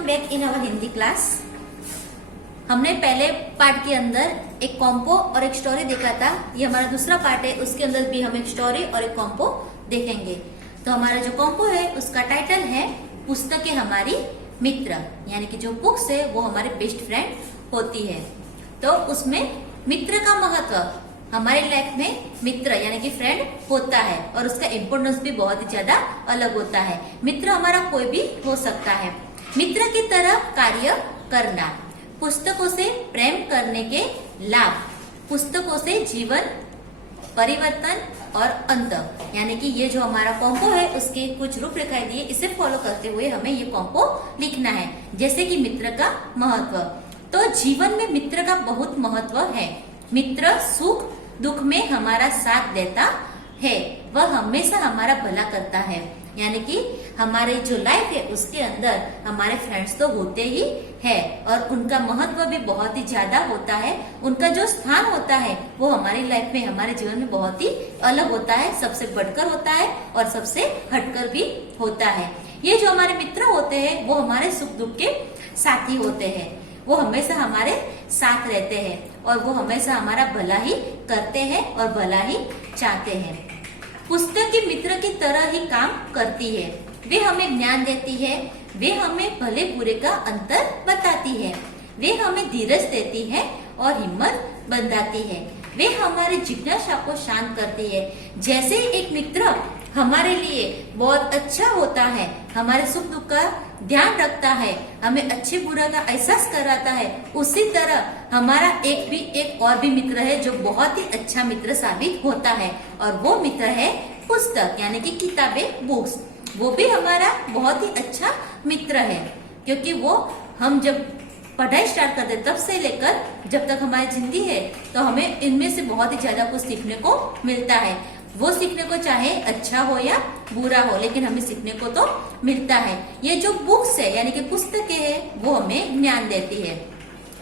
Welcome back in our Hindi class. हमने पहले part के अंदर एक कॉम्पो और एक स्टोरी देखा था। ये हमारा दूसरा पार्ट है, उसके अंदर भी हम एक स्टोरी और एक कॉम्पो देखेंगे। तो हमारा जो कॉम्पो है उसका टाइटल है पुस्तकें हमारी मित्र, यानी कि जो बुक्स है वो हमारे बेस्ट फ्रेंड होती है। तो उसमें मित्र का महत्व, हमारे लाइफ में मित्र यानी कि फ्रेंड होता है और उसका इम्पोर्टेंस भी बहुत ही ज्यादा अलग होता है। मित्र हमारा कोई भी हो सकता है। मित्र की तरह कार्य करना, पुस्तकों से प्रेम करने के लाभ, पुस्तकों से जीवन परिवर्तन और अंत, यानी कि ये जो हमारा कॉम्पो है उसके कुछ रूपरेखाएं दिए, इसे फॉलो करते हुए हमें ये कॉम्पो लिखना है। जैसे कि मित्र का महत्व, तो जीवन में मित्र का बहुत महत्व है। मित्र सुख दुख में हमारा साथ देता है, वह हमेशा हमारा भला करता है। यानी कि हमारे जो लाइफ है उसके अंदर हमारे फ्रेंड्स तो होते ही है और उनका महत्व भी बहुत ही ज्यादा होता है। उनका जो स्थान होता है वो हमारी लाइफ में, हमारे जीवन में बहुत ही अलग होता है, सबसे बढ़कर होता है और सबसे हटकर भी होता है। ये जो हमारे मित्र होते हैं वो हमारे सुख दुख के साथी होते हैं। वो हमेशा हमारे साथ रहते हैं और वो हमेशा हमारा भला ही करते हैं और भला ही चाहते हैं। पुस्तक की मित्र की तरह ही काम करती है। वे हमें ज्ञान देती है, वे हमें भले बुरे का अंतर बताती है, वे हमें धीरज देती है और हिम्मत बंधाती है, वे हमारी जिज्ञासा को शांत करती है। जैसे एक मित्र हमारे लिए बहुत अच्छा होता है, हमारे सुख दुख का ध्यान रखता है, हमें अच्छे बुरा का एहसास कराता है, उसी तरह हमारा एक और भी मित्र है जो बहुत ही अच्छा मित्र साबित होता है और वो मित्र है पुस्तक, यानी कि किताबें, बुक्स। वो भी हमारा बहुत ही अच्छा मित्र है क्योंकि वो हम जब पढ़ाई स्टार्ट करते तब से लेकर जब तक हमारी जिंदगी है तो हमें इनमें से बहुत ही ज्यादा कुछ सीखने को मिलता है। वो सीखने को चाहे अच्छा हो या बुरा हो, लेकिन हमें सीखने को तो मिलता है। ये जो बुक्स है यानी कि पुस्तकें है वो हमें ज्ञान देती है,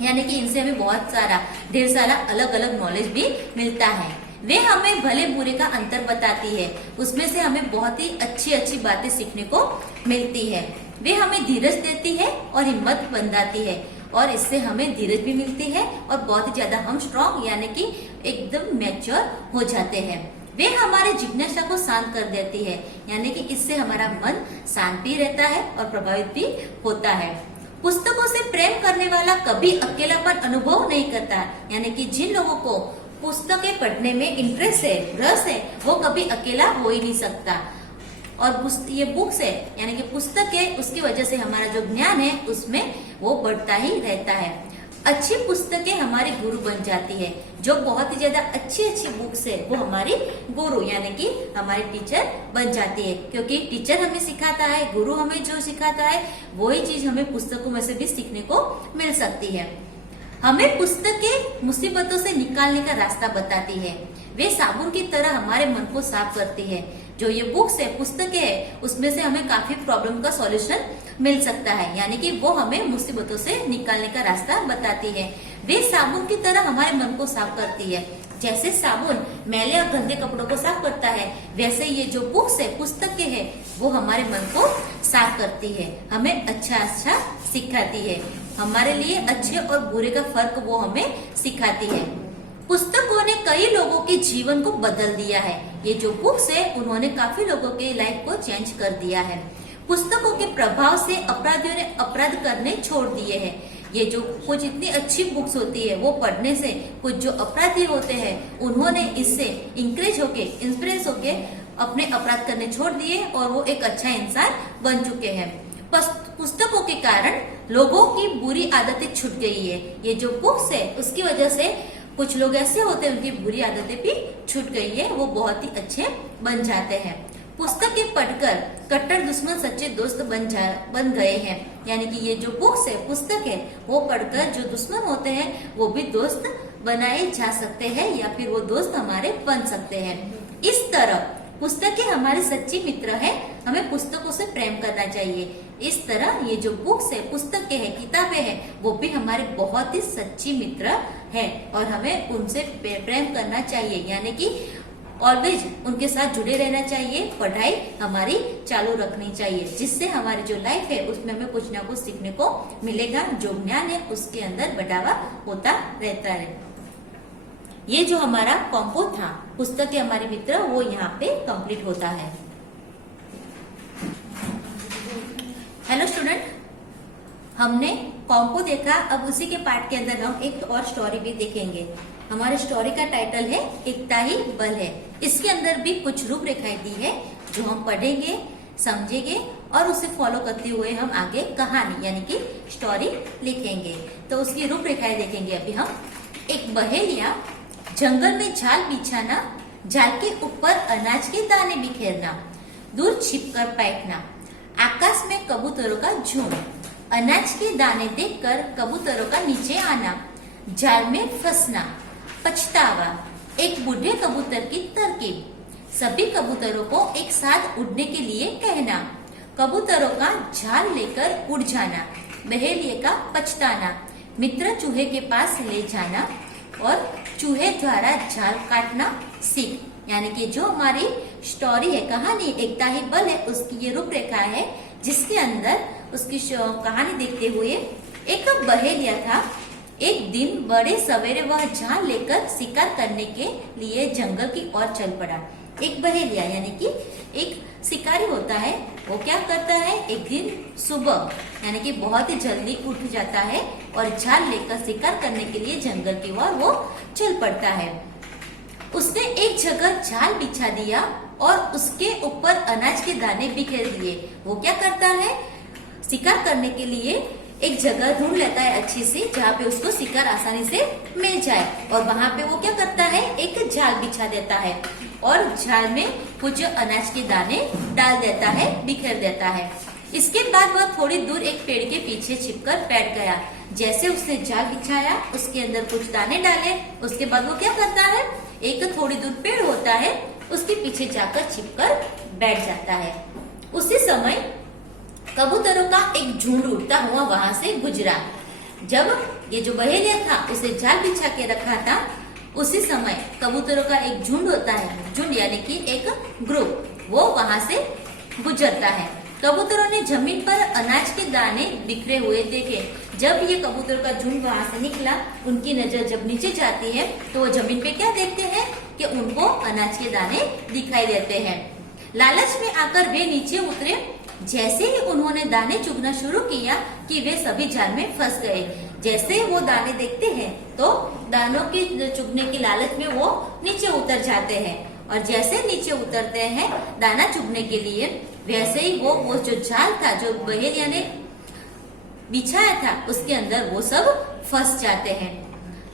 यानी कि इनसे हमें बहुत सारा ढेर सारा अलग अलग नॉलेज भी मिलता है। वे हमें भले बुरे का अंतर बताती है, उसमें से हमें बहुत ही अच्छी अच्छी बातें सीखने को मिलती है। वे हमें धीरज देती है और हिम्मत बंधाती है और इससे हमें धीरज भी मिलती है और बहुत ही ज्यादा हम स्ट्रॉन्ग यानी कि एकदम मैच्योर हो जाते हैं। वे हमारे जिज्ञासा को शांत कर देती है, यानी कि इससे हमारा मन शांत भी रहता है और प्रभावित भी होता है। पुस्तकों से प्रेम करने वाला कभी अकेलापन अनुभव नहीं करता, यानी कि जिन लोगों को पुस्तकें पढ़ने में इंटरेस्ट है, रस है, वो कभी अकेला हो ही नहीं सकता। और ये बुक्स है यानी कि पुस्तक है, उसकी वजह से हमारा जो ज्ञान है उसमें वो बढ़ता ही रहता है। अच्छी पुस्तकें हमारी गुरु बन जाती है। जो बहुत ही ज्यादा अच्छी अच्छी बुक्स है वो हमारी गुरु यानी कि हमारी टीचर बन जाती है, क्योंकि टीचर हमें सिखाता है, गुरु हमें जो सिखाता है वही चीज हमें पुस्तकों में से भी सीखने को मिल सकती है। हमें पुस्तकें मुसीबतों से निकालने का रास्ता बताती है। वे साबुन की तरह हमारे मन को साफ करती है। जो ये बुक्स है, पुस्तकें है, उसमें से हमें काफी प्रॉब्लम का सॉल्यूशन मिल सकता है, यानी कि वो हमें मुसीबतों से निकालने का रास्ता बताती है। वे साबुन की तरह हमारे मन को साफ करती है। जैसे साबुन मैले और गंदे कपड़ों को साफ करता है, वैसे ये जो बुक्स है, पुस्तकें है, वो हमारे मन को साफ करती है, हमें अच्छा अच्छा सिखाती है, हमारे लिए अच्छे और बुरे का फर्क वो हमें सिखाती है। पुस्तकों ने कई लोगों के जीवन को बदल दिया है। ये जो बुक्स है उन्होंने काफी लोगों के लाइफ को चेंज कर दिया है। पुस्तकों के प्रभाव से अपराधियों ने अपराध करने छोड़ दिए हैं। ये जो कुछ इतनी अच्छी बुक्स होती है वो पढ़ने से कुछ जो अपराधी होते हैं उन्होंने इससे इंकरेज होके, इंस्पिरेंस होके अपने अपराध करने छोड़ दिए और वो एक अच्छा इंसान बन चुके हैं। पुस्तकों के कारण लोगों की बुरी आदतें छूट गई है। ये जो बुक्स है उसकी वजह से कुछ लोग ऐसे होते हैं उनकी बुरी आदतें भी छूट गई है, वो बहुत ही अच्छे बन जाते हैं। पुस्तकें पढ़कर कट्टर दुश्मन सच्चे दोस्त बन गए हैं, यानी कि ये जो बुक्स है, पुस्तक है, वो पढ़कर जो दुश्मन होते हैं वो भी दोस्त बनाए जा सकते हैं या फिर वो दोस्त हमारे बन सकते हैं। इस तरह पुस्तकें हमारे सच्ची मित्र है, हमें पुस्तकों से प्रेम करना चाहिए। इस तरह ये जो बुक्स है, पुस्तकें है, किताबें है, वो भी हमारे बहुत ही सच्ची मित्र है और हमें उनसे प्रेम करना चाहिए, यानी कि ऑलवेज उनके साथ जुड़े रहना चाहिए, पढ़ाई हमारी चालू रखनी चाहिए, जिससे हमारी जो लाइफ है उसमें हमें कुछ ना कुछ सीखने को मिलेगा, जो ज्ञान है उसके अंदर बढ़ावा होता रहता है। ये जो हमारा कॉम्पो था पुस्तक हमारे मित्र, वो यहाँ पे कंप्लीट होता है। हेलो स्टूडेंट, हमने कॉम्पो देखा, अब उसी के पार्ट के अंदर हम एक और स्टोरी भी देखेंगे। हमारे स्टोरी का टाइटल है एकता ही बल है। इसके अंदर भी कुछ रूपरेखाएं दी है जो हम पढ़ेंगे, समझेंगे और उसे फॉलो करते हुए हम आगे कहानी यानी कि स्टोरी लिखेंगे। तो उसकी रूपरेखाएं देखेंगे अभी हम। एक बहेलिया, जंगल में जाल बिछाना, जाल के ऊपर अनाज के दाने बिखेरना, दूर छिपकर बैठना, आकाश में कबूतरों का झुंड, अनाज के दाने देखकर कबूतरों का नीचे आना, जाल में फंसना, पछतावा, एक बूढ़े कबूतर की तरकीब, सभी कबूतरों को एक साथ उड़ने के लिए कहना, कबूतरों का जाल लेकर उड़ जाना, बहेलिये का पछताना, मित्र चूहे के पास ले जाना और चूहे द्वारा जाल काटना सीख। यानी कि जो हमारी स्टोरी है, कहानी एकता ही बल है, उसकी ये रूपरेखा है, जिसके अंदर उसकी कहानी देखते हुए एक बहेलिया था। एक दिन बड़े सवेरे वह जाल लेकर शिकार करने के लिए जंगल की ओर चल पड़ा। एक बहेलिया यानी कि एक शिकारी होता है, वो क्या करता है, एक दिन सुबह यानी कि बहुत ही जल्दी उठ जाता है और जाल लेकर शिकार करने के लिए जंगल की ओर वो चल पड़ता है। उसने एक जगह जाल बिछा दिया और उसके ऊपर अनाज के दाने बिखेर दिए। वो क्या करता है, शिकार करने के लिए एक जगह ढूंढ लेता है अच्छी सी, जहाँ पे उसको शिकार आसानी से मिल जाए, और वहां पे वो क्या करता है, एक जाल बिछा देता है और जाल में कुछ अनाज के दाने डाल देता है, बिखेर देता है। इसके बाद वह थोड़ी दूर एक पेड़ के पीछे छिपकर बैठ गया। जैसे उसने जाल बिछाया, उसके अंदर कुछ दाने डाले, उसके बाद वो क्या करता है, एक थोड़ी दूर पेड़ होता है, उसके पीछे जाकर छिपकर बैठ जाता है। उसी समय कबूतरों का एक झुंड उड़ता हुआ वहां से गुजरा। जब ये जो बहेलिया था उसे जाल बिछा के रखा था, उसी समय कबूतरों का एक झुंड होता है, झुंड यानी कि एक ग्रुप, वो वहां से गुजरता है। कबूतरों ने जमीन पर अनाज के दाने बिखरे हुए देखे। जब ये कबूतर का झुंड वहां से निकला, उनकी नजर जब नीचे जाती है तो वो जमीन पे क्या देखते हैं कि उनको अनाज के दाने दिखाई देते हैं। लालच में आकर वे नीचे उतरे। जैसे ही उन्होंने दाने चुगना शुरू किया कि वे सभी जाल में फंस गए। जैसे वो दाने देखते हैं तो दानों की चुगने की लालच में वो नीचे उतर जाते हैं, और जैसे नीचे उतरते हैं दाना चुगने के लिए, वैसे ही वो जो जाल था जो बहेलिया ने बिछाया था उसके अंदर वो सब फंस जाते हैं।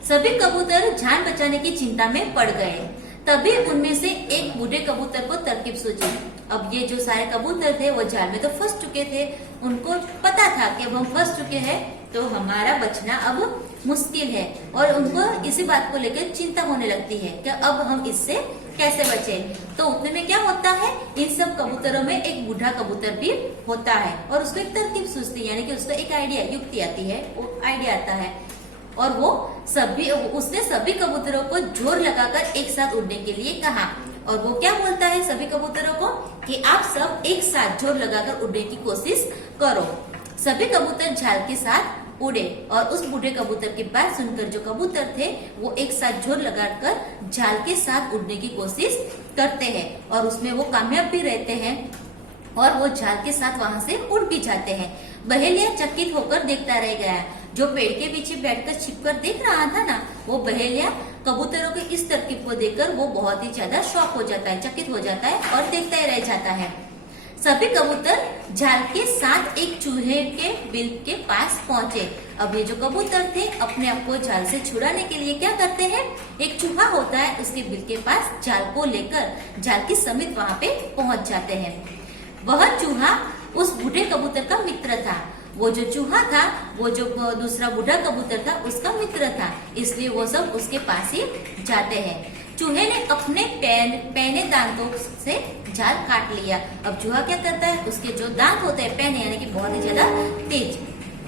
सभी कबूतर जान बचाने की चिंता में पड़ गए। तभी उनमें से एक बूढ़े कबूतर को तरकीब सूझी। अब ये जो सारे कबूतर थे वो जाल में तो फंस चुके थे, उनको पता था कि अब हम फंस चुके हैं तो हमारा बचना अब मुश्किल है, और उनको इसी बात को लेकर चिंता होने लगती है कि अब हम इससे कैसे बचे। तो उतने में क्या होता है, इन सब कबूतरों में एक बूढ़ा कबूतर भी होता है और उसको एक तरकीब सूझती है, यानी कि उसको एक आइडिया, युक्ति आती है, वो आइडिया आता है, और उसने सभी कबूतरों को जोर लगाकर एक साथ उड़ने के लिए कहा। और वो क्या बोलता है सभी कबूतरों को कि आप सब एक साथ जोर लगाकर उड़ने की कोशिश करो। सभी कबूतर झाल के साथ उड़े और उस बूढ़े कबूतर की बात सुनकर जो कबूतर थे वो एक साथ जोर लगाकर झाल के साथ उड़ने की कोशिश करते हैं, और उसमें वो कामयाब भी रहते हैं और वो झाल के साथ वहां से उड़ भी जाते हैं। बहेलिया चकित होकर देखता रह गया। जो पेड़ के पीछे बैठकर छिपकर देख रहा था ना, वो बहेलिया कबूतरों के इस तरकीब को देखकर वो बहुत ही ज्यादा शॉक हो जाता है, चकित हो जाता है और देखता ही रह जाता है। सभी कबूतर झाल के साथ एक चूहे के बिल के पास पहुंचे। अब ये जो कबूतर थे अपने आप को झाल से छुड़ाने के लिए क्या करते हैं, एक चूहा होता है उसके बिल के पास जाल को लेकर झाल के समीप वहां पे पहुंच जाते हैं। वह चूहा उस बूढ़े कबूतर का मित्र था। वो जो चूहा था वो जो दूसरा बूढ़ा कबूतर था उसका मित्र था, इसलिए वो सब उसके पास ही जाते हैं। चूहे ने अपने पैने दांतों से जाल काट लिया। अब चूहा क्या करता है, उसके जो दांत होते हैं पैने यानी कि बहुत ही ज्यादा तेज,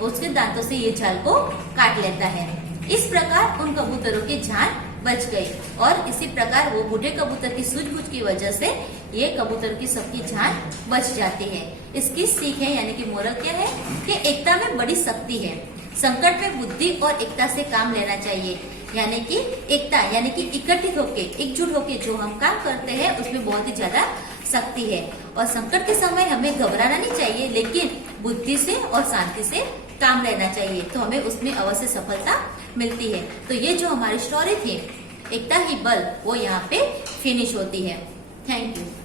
उसके दांतों से ये जाल को काट लेता है। इस प्रकार उन कबूतरों की जान बच गई। और इसी प्रकार वो बूढ़े कबूतर की सूझबूझ की वजह से ये कबूतर की सबकी जान बच जाती है। इसकी सीख है यानी कि मोरल क्या है कि एकता में बड़ी शक्ति है। संकट में बुद्धि और एकता से काम लेना चाहिए, यानी कि एकता यानी कि इकट्ठित होके, एकजुट होके जो हम काम करते हैं उसमें बहुत ही ज्यादा शक्ति है। और संकट के समय हमें घबराना नहीं चाहिए, लेकिन बुद्धि से और शांति से काम लेना चाहिए, तो हमें उसमें अवश्य सफलता मिलती है। तो ये जो हमारी स्टोरी थी एकता ही बल, वो यहाँ पे फिनिश होती है। Thank you.